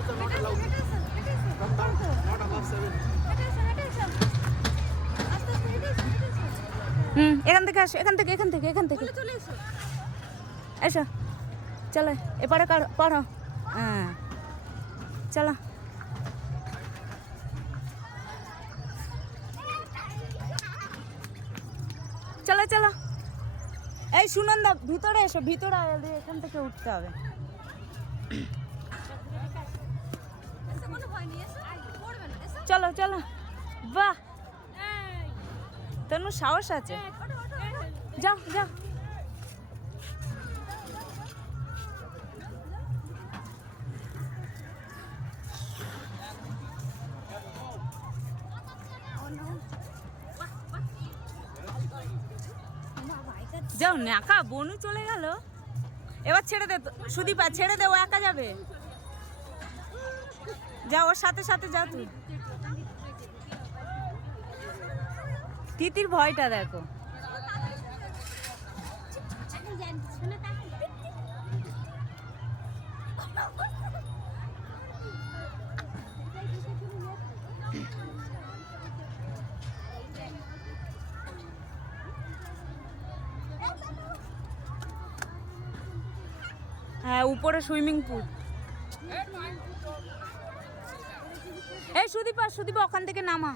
also not allowed. Come down, not above 7. এখান থেকে আসো, এখান থেকে এসো, চলো এপারে পড়ো। হ্যাঁ চলো, চলো চলো। এই সুনন্দা ভিতরে এসো, ভিতরে এখান থেকে উঠতে হবে। চলো চলো, বাহ তনু সাহস আছে, যাও যাও। যাও নাকা, বনু চলে গেল। এবার ছেড়ে দে সুদীপা, ছেড়ে দে, ও একা যাবে। যাও ওর সাথে সাথে যাও তুই। তিতির ভয়টা দেখো। হ্যাঁ উপরে সুইমিং পুল। এই সুদীপা ওখান থেকে নামা।